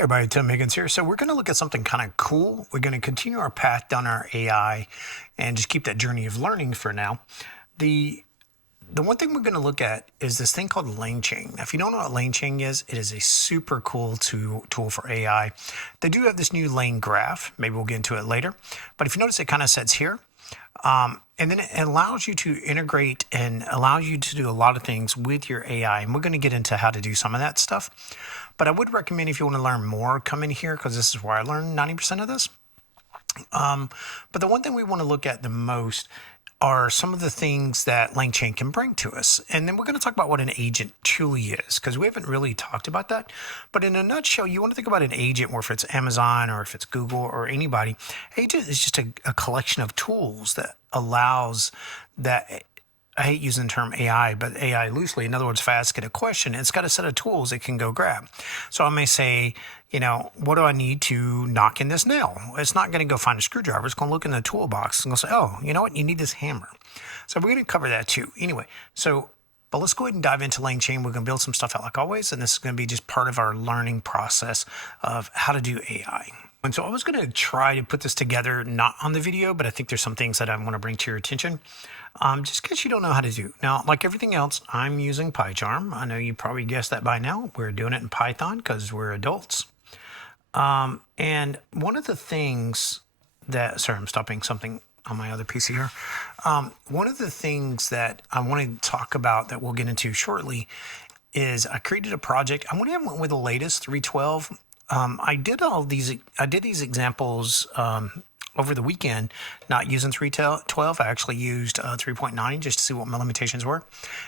everybody, Tim Higgins here. So we're going to look at something kind of cool. We're going to continue our path down our AI and just keep that journey of learning for now. The one thing we're going to look at is this thing called Langchain. Now, if you don't know what Langchain is, it is a super cool tool for AI. They do have this new lane graph. Maybe we'll get into it later. But if you notice, it kind of sets here. And then it allows you to integrate and allows you to do a lot of things with your AI. And we're going to get into how to do some of that stuff. But I would recommend if you want to learn more, come in here because this is where I learned 90% of this. But the one thing we want to look at the most are some of the things that Langchain can bring to us. And then we're going to talk about what an agent truly is, because we haven't really talked about that. But in a nutshell, you want to think about an agent, or if it's Amazon or if it's Google or anybody, agent is just a collection of tools that allows that. I hate using the term AI, but AI loosely. In other words, if I ask it a question, it's got a set of tools it can go grab. So I may say, what do I need to knock in this nail? It's not going to go find a screwdriver. It's going to look in the toolbox and go say, oh, you know what? You need this hammer. So we're going to cover that too. Anyway, but let's go ahead and dive into Langchain. We're going to build some stuff out like always, and this is going to be just part of our learning process of how to do AI. And so I was going to try to put this together, not on the video, but I think there's some things that I want to bring to your attention. Just because you don't know how to do. Now, like everything else, I'm using PyCharm. I know you probably guessed that by now. We're doing it in Python because we're adults. And one of the things sorry, I'm stopping something on my other PC here. One of the things that I want to talk about that we'll get into shortly is I created a project. I went with the latest 3.12. I did these examples over the weekend, not using 3.12. I actually used 3.9 just to see what my limitations were.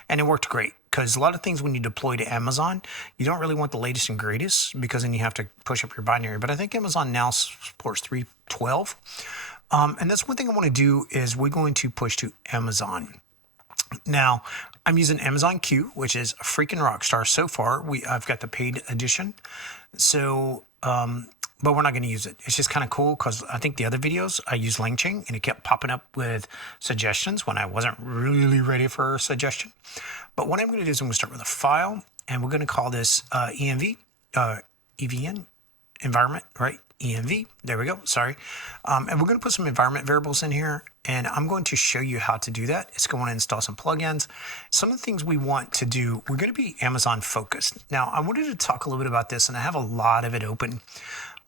And it worked great because a lot of things when you deploy to Amazon, you don't really want the latest and greatest because then you have to push up your binary. But I think Amazon now supports 3.12. And that's one thing I want to do is we're going to push to Amazon. Now, I'm using Amazon Q, which is a freaking rock star so far. I've got the paid edition. So, but we're not going to use it. It's just kind of cool because I think the other videos I used Langchain and it kept popping up with suggestions when I wasn't really ready for a suggestion. But what I'm going to do is I'm going to start with a file and we're going to call this EVN environment, right? ENV. There we go. Sorry. And we're going to put some environment variables in here and I'm going to show you how to do that. It's going to install some plugins. Some of the things we want to do, we're going to be Amazon focused. Now, I wanted to talk a little bit about this and I have a lot of it open.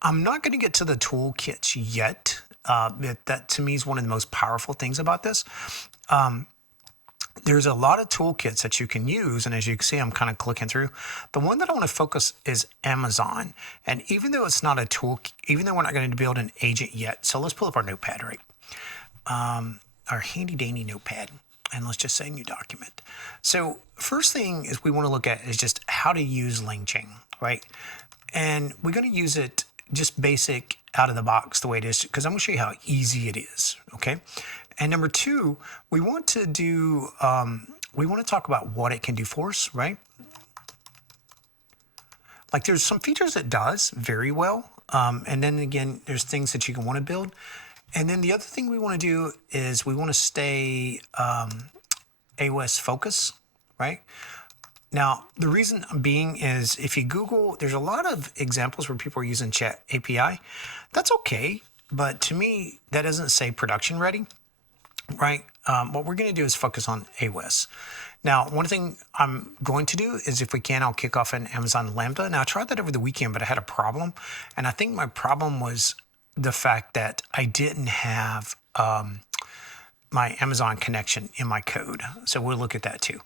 I'm not going to get to the toolkits yet. That to me is one of the most powerful things about this. There's a lot of toolkits that you can use. And as you can see, I'm kind of clicking through. The one that I want to focus is Amazon. And even though it's not a tool, even though we're not going to build an agent yet. So let's pull up our notepad, right? Our handy dandy notepad. And let's just say new document. So first thing is we want to look at is just how to use Langchain, right? And we're going to use it just basic out of the box the way it is, because I'm going to show you how easy it is, okay? And number two, we want to talk about what it can do for us, right? Like there's some features it does very well. And then again, there's things that you can want to build. And then the other thing we want to do is we want to stay AWS focus, right? Now, the reason being is if you Google, there's a lot of examples where people are using Chat API. That's okay, but to me, that doesn't say production ready, right? What we're going to do is focus on AWS. Now, one thing I'm going to do is if we can, I'll kick off an Amazon Lambda. Now, I tried that over the weekend, but I had a problem. And I think my problem was the fact that I didn't have my Amazon connection in my code. So we'll look at that too.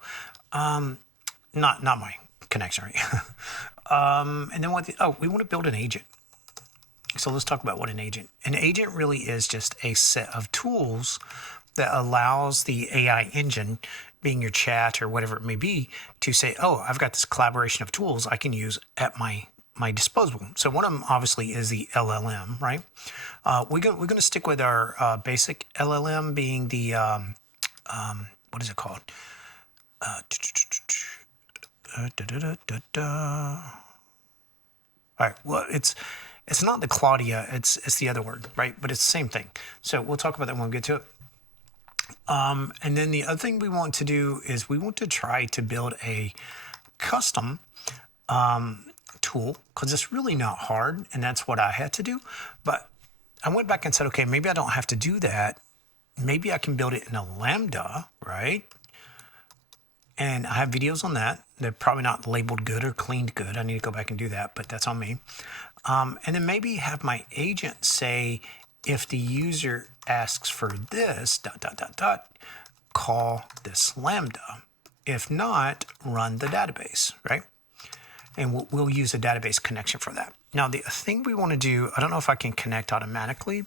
Not my connection, right? And then we want to build an agent. So let's talk about what an agent. An agent really is just a set of tools that allows the AI engine, being your chat or whatever it may be, to say, oh, I've got this collaboration of tools I can use at my disposal. So one of them obviously is the LLM, right? We're going to stick with our basic LLM being the, what is it called? All right. Well, it's not the Claudia. It's the other word, right? But it's the same thing. So we'll talk about that when we get to it. And then the other thing we want to do is we want to try to build a custom tool because it's really not hard, and that's what I had to do. But I went back and said, okay, maybe I don't have to do that. Maybe I can build it in a Lambda, right? And I have videos on that. They're probably not labeled good or cleaned good. I need to go back and do that, but that's on me. And then maybe have my agent say, if the user asks for this, ... call this Lambda. If not, run the database, right? And we'll use a database connection for that. Now, the thing we want to do, I don't know if I can connect automatically.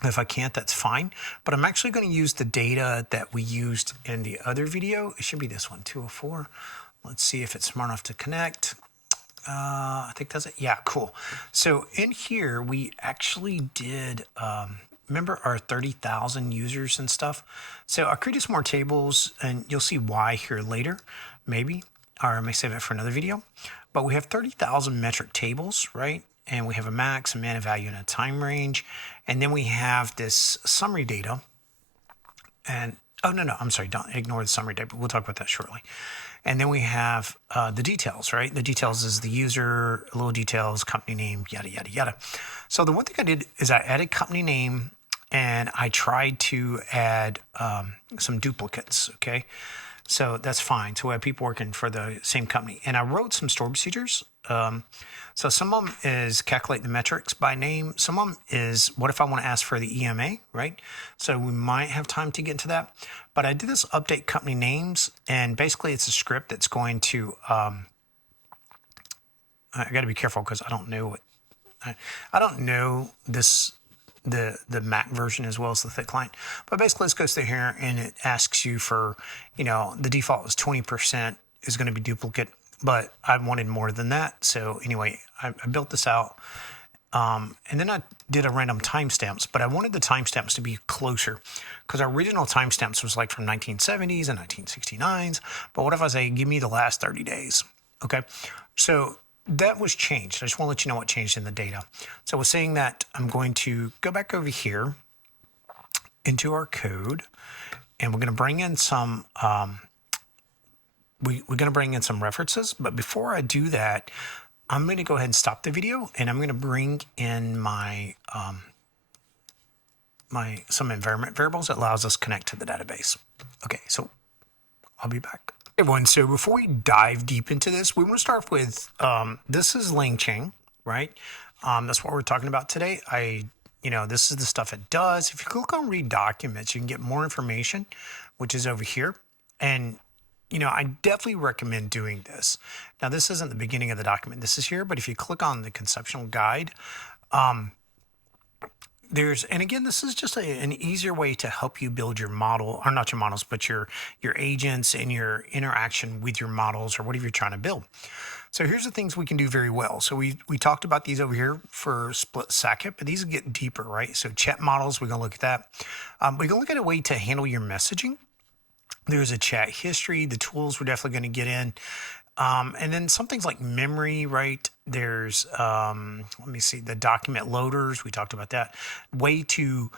If I can't, that's fine. But I'm actually going to use the data that we used in the other video. It should be this one, 204. Let's see if it's smart enough to connect. I think that's it. Yeah, cool. So in here, we actually did, remember our 30,000 users and stuff? So I created some more tables, and you'll see why here later, maybe, or I may save it for another video. But we have 30,000 metric tables, right? And we have a max, a min, a value, and a time range. And then we have this summary data. And, oh, no, I'm sorry, don't ignore the summary data, but we'll talk about that shortly. And then we have the details, right? The details is the user, little details, company name, yada, yada, yada. So the one thing I did is I added company name, and I tried to add some duplicates, okay? So that's fine. So we have people working for the same company. And I wrote some store procedures. So some of them is calculate the metrics by name. Some of them is what if I want to ask for the EMA, right? So we might have time to get into that. But I did this update company names, and basically it's a script that's going to, I got to be careful because I don't know I don't know this, the Mac version as well as the thick client. But basically this goes through here and it asks you for, the default is 20% is going to be duplicate. But I wanted more than that. So anyway, I built this out. And then I did a random timestamps, but I wanted the timestamps to be closer because our original timestamps was like from 1970s and 1969s. But what if I say, give me the last 30 days? Okay. So that was changed. I just want to let you know what changed in the data. So I was saying that I'm going to go back over here into our code, and we're going to bring in some, we're going to bring in some references, but before I do that, I'm going to go ahead and stop the video, and I'm going to bring in my some environment variables that allows us to connect to the database. Okay, so I'll be back. Hey everyone, so before we dive deep into this, we want to start with this is Langchain, right? That's what we're talking about today. This is the stuff it does. If you click on read documents, you can get more information, which is over here, and I definitely recommend doing this. Now, this isn't the beginning of the document. This is here, but if you click on the conceptual guide, and again, this is just an easier way to help you build your model, or not your models, but your agents and your interaction with your models or whatever you're trying to build. So here's the things we can do very well. So we talked about these over here for split second, but these get deeper, right? So chat models, we're going to look at that. We're going to look at a way to handle your messaging. There's a chat history, the tools we're definitely going to get in. And then some things like memory, right? There's, let me see, the document loaders. We talked about that. The way to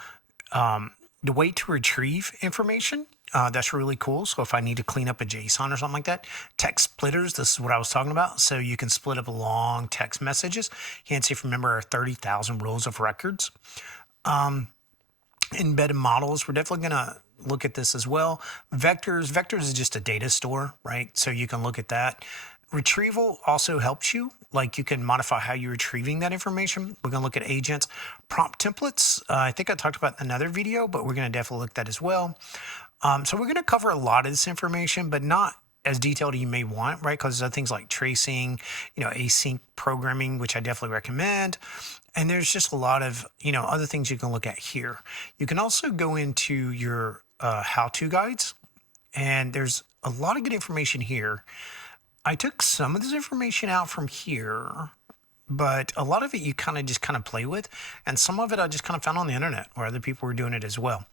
retrieve information. That's really cool. So if I need to clean up a JSON or something like that, text splitters, this is what I was talking about. So you can split up long text messages. Hence, if you remember our 30,000 rows of records. Embedded models, we're definitely going to look at this as well. Vectors is just a data store, right? So you can look at that. Retrieval also helps you. Like you can modify how you're retrieving that information. We're going to look at agents. Prompt templates, I think I talked about in another video, but we're going to definitely look at that as well. So we're going to cover a lot of this information, but not as detailed as you may want, right? Because there's things like tracing, async programming, which I definitely recommend. And there's just a lot of, other things you can look at here. You can also go into your how-to guides, and there's a lot of good information here. I took some of this information out from here, but a lot of it you kind of play with, and some of it I just kind of found on the internet where other people were doing it as well.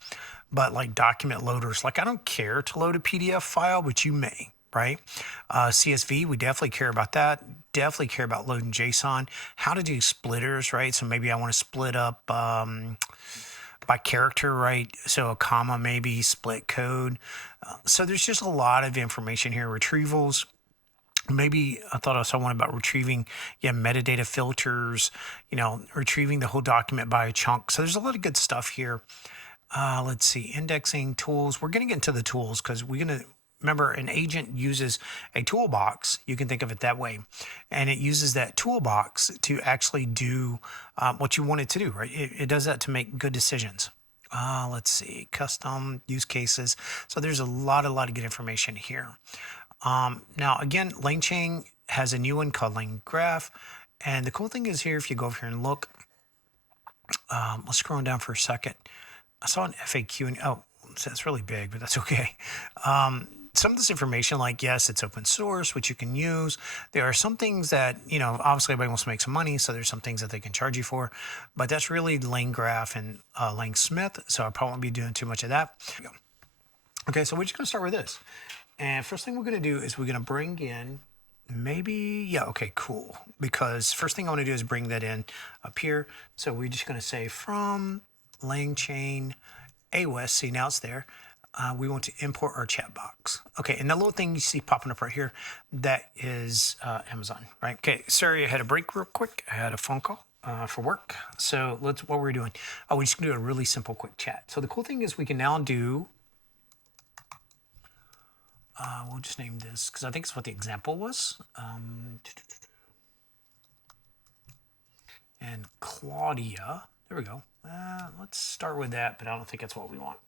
But like document loaders, like I don't care to load a PDF file, but you may, right? CSV, we definitely care about that. Definitely care about loading JSON. How to do splitters, right? So maybe I want to split up by character, right? So a comma, maybe split code. So there's just a lot of information here. Retrievals. Maybe I thought I saw one about retrieving, metadata filters, retrieving the whole document by a chunk. So there's a lot of good stuff here. Let's see, indexing tools. We're going to get into the tools because we're going to remember an agent uses a toolbox. You can think of it that way. And it uses that toolbox to actually do what you want it to do, right? It does that to make good decisions. Let's see, custom use cases. So there's a lot of good information here. Now, again, Langchain has a new one called LangGraph. And the cool thing is here, if you go over here and look, let's scroll down for a second. I saw an FAQ, and that's really big, but that's okay. Some of this information, like, yes, it's open source, which you can use. There are some things that, obviously everybody wants to make some money, so there's some things that they can charge you for. But that's really LangGraph and Langsmith, so I probably won't be doing too much of that. Okay, so we're just going to start with this. And first thing we're going to do is we're going to bring in okay, cool. Because first thing I want to do is bring that in up here. So we're just going to say from Langchain AWS, see now it's there. We want to import our chat box. Okay, and that little thing you see popping up right here, that is Amazon, right? Okay, sorry, I had a break real quick. I had a phone call for work. So what we're doing, we're just gonna do a really simple quick chat. So the cool thing is we can now do, we'll just name this, because I think it's what the example was. And Claudia, there we go. Let's start with that, but I don't think that's what we want.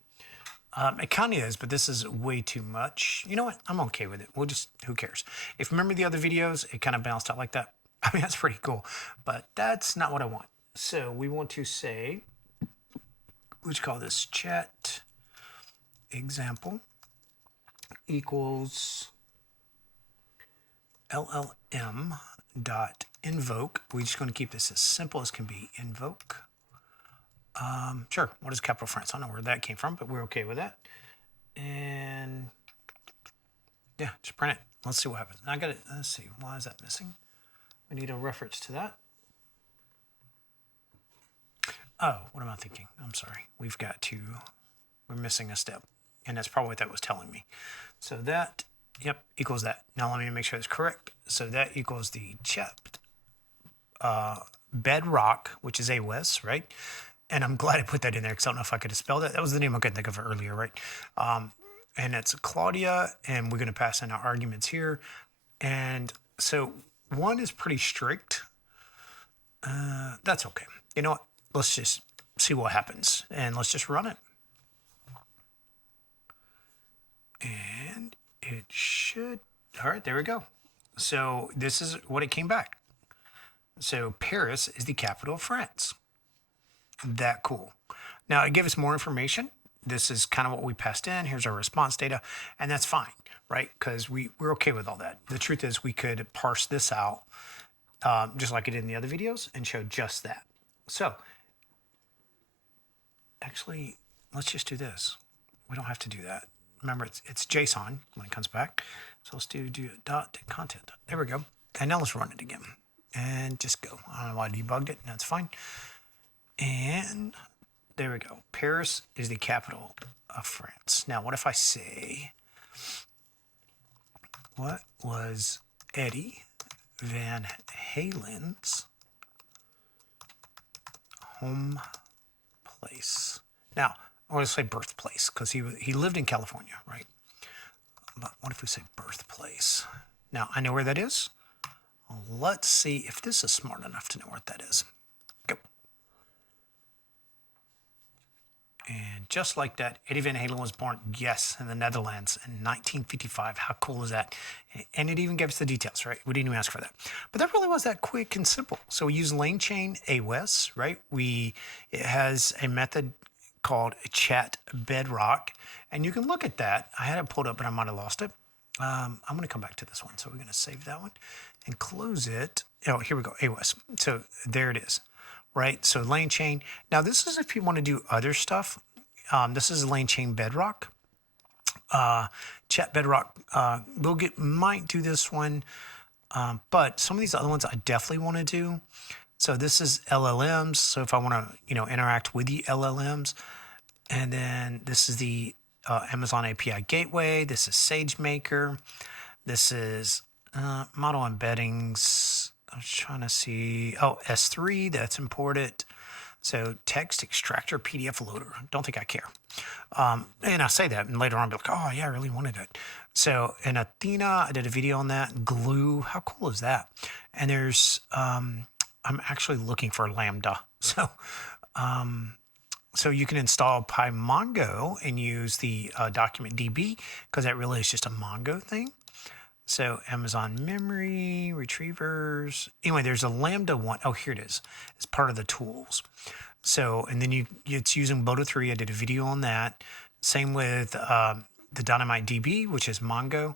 It kind of is, but this is way too much. You know what? I'm okay with it. Who cares? If you remember the other videos, it kind of bounced out like that. I mean, that's pretty cool, but that's not what I want. So we want to say, let's call this chat example equals LLM dot invoke. We're just going to keep this as simple as can be. Invoke. Sure. What is capital France? I don't know where that came from, but we're okay with that. And yeah, just print it. Let's see what happens. I got it. Let's see. Why is that missing? We need a reference to that. Oh, what am I thinking? I'm sorry. We're missing a step. And that's probably what that was telling me. So that, equals that. Now let me make sure it's correct. So that equals the chat bedrock, which is AWS, right? And I'm glad I put that in there because I don't know if I could have spelled it. That was the name I couldn't think of earlier, right? And it's Claudia, and we're going to pass in our arguments here. And so one is pretty strict. That's okay. You know what? Let's just see what happens, and let's just run it. And it should. All right, there we go. So this is what it came back. So Paris is the capital of France. That cool. Now it gave us more information. This is kind of what we passed in. Here's our response data, and that's fine, right? Because we're okay with all that. The truth is we could parse this out just like I did in the other videos and show just that. So actually, let's just do this. We don't have to do that. Remember, it's JSON when it comes back. So let's do dot content. There we go. And now let's run it again and just go. I don't know why I debugged it. That's fine. And there we go. Paris is the capital of France. Now, what if I say, what was Eddie Van Halen's home place? Now, I want to say birthplace because he lived in California, right? But what if we say birthplace? Now, I know where that is. Let's see if this is smart enough to know what that is. Go. And just like that, Eddie Van Halen was born, yes, in the Netherlands in 1955. How cool is that? And it even gave us the details, right? We didn't even ask for that. But that really was that quick and simple. So we use Langchain AWS, right? It has a method called chat bedrock. And you can look at that. I had it pulled up, but I might have lost it. I'm going to come back to this one. So we're going to save that one and close it. Oh, here we go, AWS. So there it is, right? So Langchain. Now this is if you want to do other stuff. This is Langchain bedrock. Chat bedrock, might do this one. But some of these other ones I definitely want to do. So this is LLMs. So if I want to, interact with the LLMs, and then this is the Amazon API Gateway. This is SageMaker. This is Model embeddings. I was trying to see. Oh, S3, that's imported. So text extractor PDF loader. Don't think I care. And I say that, and later on, I'll be like, oh, yeah, I really wanted it. So in Athena, I did a video on that. Glue, how cool is that? And there's, I'm actually looking for Lambda. So you can install PyMongo and use the document DB because that really is just a Mongo thing. So Amazon memory, retrievers. Anyway, there's a Lambda one. Oh, here it is. It's part of the tools. So, and then it's using Boto 3. I did a video on that. Same with the Dynamite DB, which is Mongo.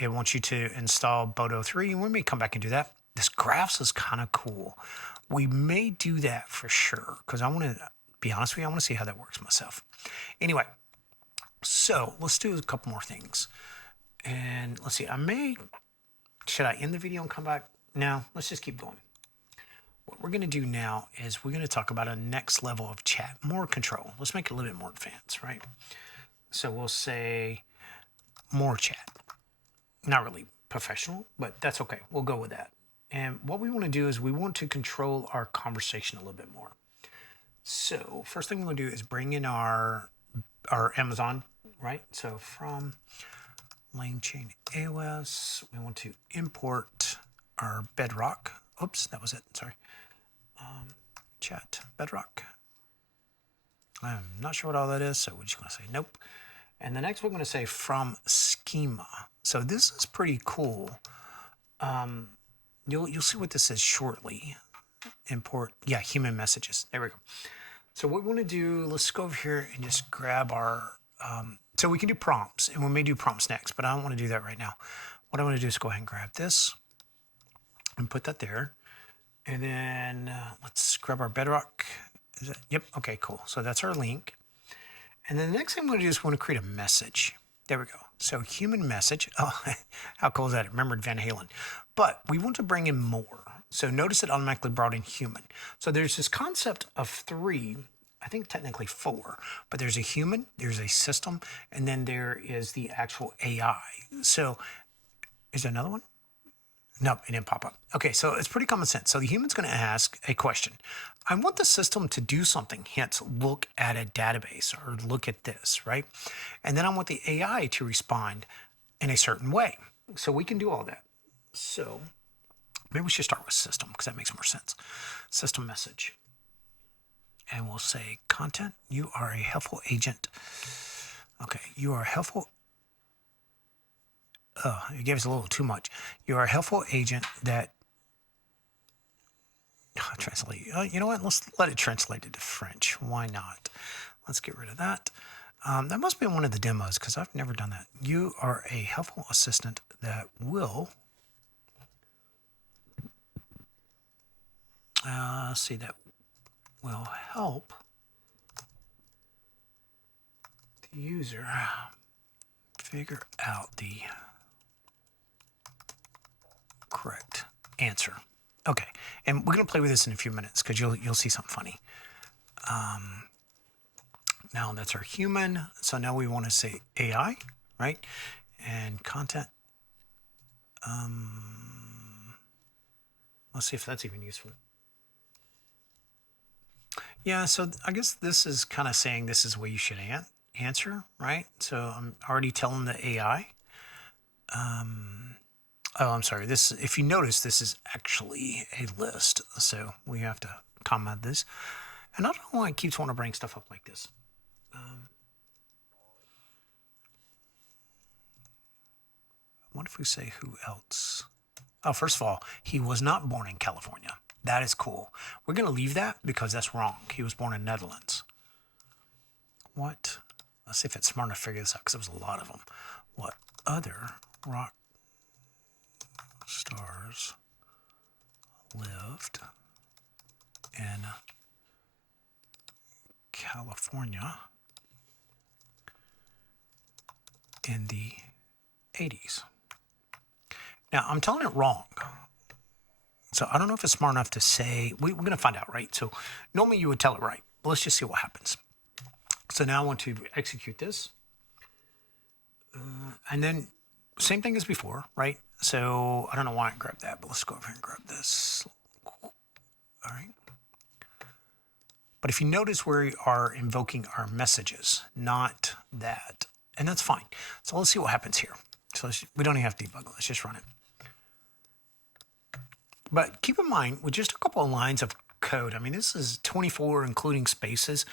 It wants you to install Boto 3, and we may come back and do that. This graphs is kind of cool. We may do that for sure, because I want to be honest with you, I want to see how that works myself. Anyway, so let's do a couple more things. And let's see, should I end the video and come back? No, let's just keep going. What we're going to do now is we're going to talk about a next level of chat, more control. Let's make it a little bit more advanced, right? So we'll say more chat. Not really professional, but that's okay. We'll go with that. And what we want to do is we want to control our conversation a little bit more. So first thing we're going to do is bring in our Amazon, right? So from Langchain AWS, we want to import our Bedrock. Oops, that was it. Sorry. Chat Bedrock. I'm not sure what all that is, so we're just going to say nope. And the next we're going to say from schema. So this is pretty cool. You'll see what this is shortly. Import, yeah, human messages. There we go. So what we want to do, let's go over here and just grab our, so we can do prompts, and we may do prompts next, but I don't want to do that right now. What I want to do is go ahead and grab this and put that there. And then let's grab our Bedrock. Is that, yep, okay, cool. So that's our link. And then the next thing I'm going to do is we want to create a message. There we go. So human message. Oh, how cool is that? It remembered Van Halen. But we want to bring in more. So notice it automatically brought in human. So there's this concept of 3, I think technically 4, but there's a human, there's a system, and then there is the actual AI. So is there another one? Nope, it didn't pop up. Okay, so it's pretty common sense. So the human's going to ask a question. I want the system to do something, hence look at a database or look at this, right? And then I want the AI to respond in a certain way. So we can do all that. So maybe we should start with system because that makes more sense. System message. And we'll say content, you are a helpful agent. Okay, you are a helpful. It gave us a little too much. You are a helpful agent that translate. You know what? Let's let it translate it to French. Why not? Let's get rid of that. That must be one of the demos because I've never done that. You are a helpful assistant that will. See, that will help the user figure out the correct answer. Okay, and we're going to play with this in a few minutes because you'll see something funny. Now that's our human. So now we want to say AI, right? And content. Let's see if that's even useful. Yeah, so I guess this is kind of saying this is what you should answer, right? So I'm already telling the AI. Oh, I'm sorry. This, if you notice, this is actually a list. So we have to comment this. And I don't know why it keeps wanting to bring stuff up like this. What if we say who else? Oh, first of all, he was not born in California. That is cool. We're going to leave that because that's wrong. He was born in Netherlands. What? Let's see if it's smart enough to figure this out because there was a lot of them. What other rock stars lived in California in the 80s? Now, I'm telling it wrong. So I don't know if it's smart enough to say, we're going to find out, right? So normally you would tell it right, but let's just see what happens. So now I want to execute this. And then same thing as before, right? So I don't know why I grabbed that, but let's go over and grab this. All right. But if you notice, we are invoking our messages, not that. And that's fine. So let's see what happens here. So we don't even have to debug it. Let's just run it. But keep in mind, with just a couple of lines of code, I mean, this is 24, including spaces.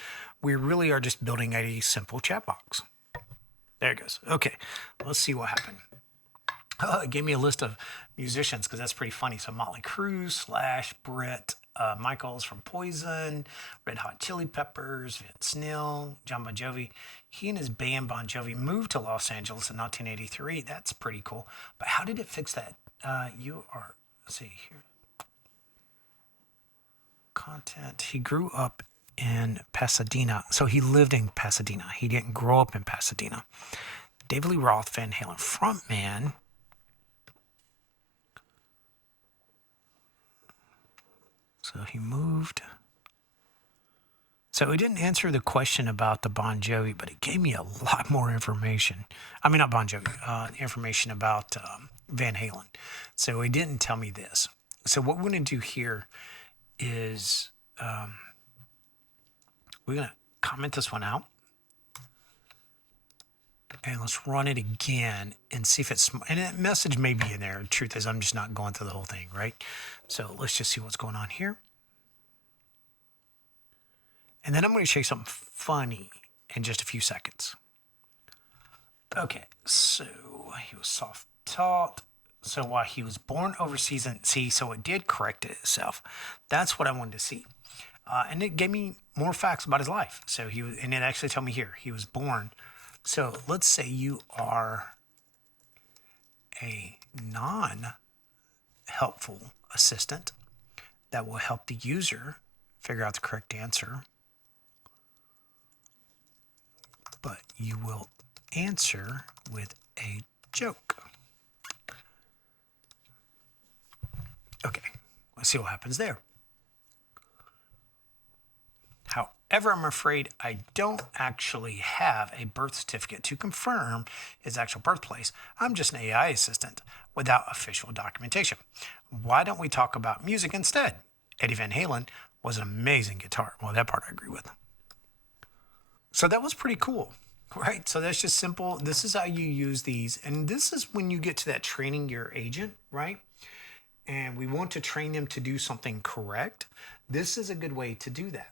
We really are just building a simple chat box. There it goes. Okay, let's see what happened. It gave me a list of musicians because that's pretty funny. So Motley Crue / Brett Michaels from Poison, Red Hot Chili Peppers, Vince Neil, John Bon Jovi. He and his band Bon Jovi moved to Los Angeles in 1983. That's pretty cool. But how did it fix that? Let's see here. Content. He grew up in Pasadena. So he lived in Pasadena. He didn't grow up in Pasadena. David Lee Roth, Van Halen frontman. So he moved. So it didn't answer the question about the Bon Jovi, but it gave me a lot more information. I mean, not Bon Jovi, information about Van Halen. So it didn't tell me this. So what we're going to do here is we're going to comment this one out. And let's run it again and see if it's, and that message may be in there. The truth is, I'm just not going through the whole thing, right? So let's just see what's going on here. And then I'm going to show you something funny in just a few seconds. Okay, so he was soft-taught. So while he was born overseas, and see, so it did correct itself. That's what I wanted to see. And it gave me more facts about his life. So he was, and it actually told me here, he was born. So let's say you are a non-helpful assistant that will help the user figure out the correct answer, but you will answer with a joke. Okay, let's see what happens there. However, I'm afraid I don't actually have a birth certificate to confirm his actual birthplace. I'm just an AI assistant without official documentation. Why don't we talk about music instead? Eddie Van Halen was an amazing guitar. Well, that part I agree with. So that was pretty cool, right? So that's just simple. This is how you use these. And this is when you get to that training your agent, right? And we want to train them to do something correct. This is a good way to do that.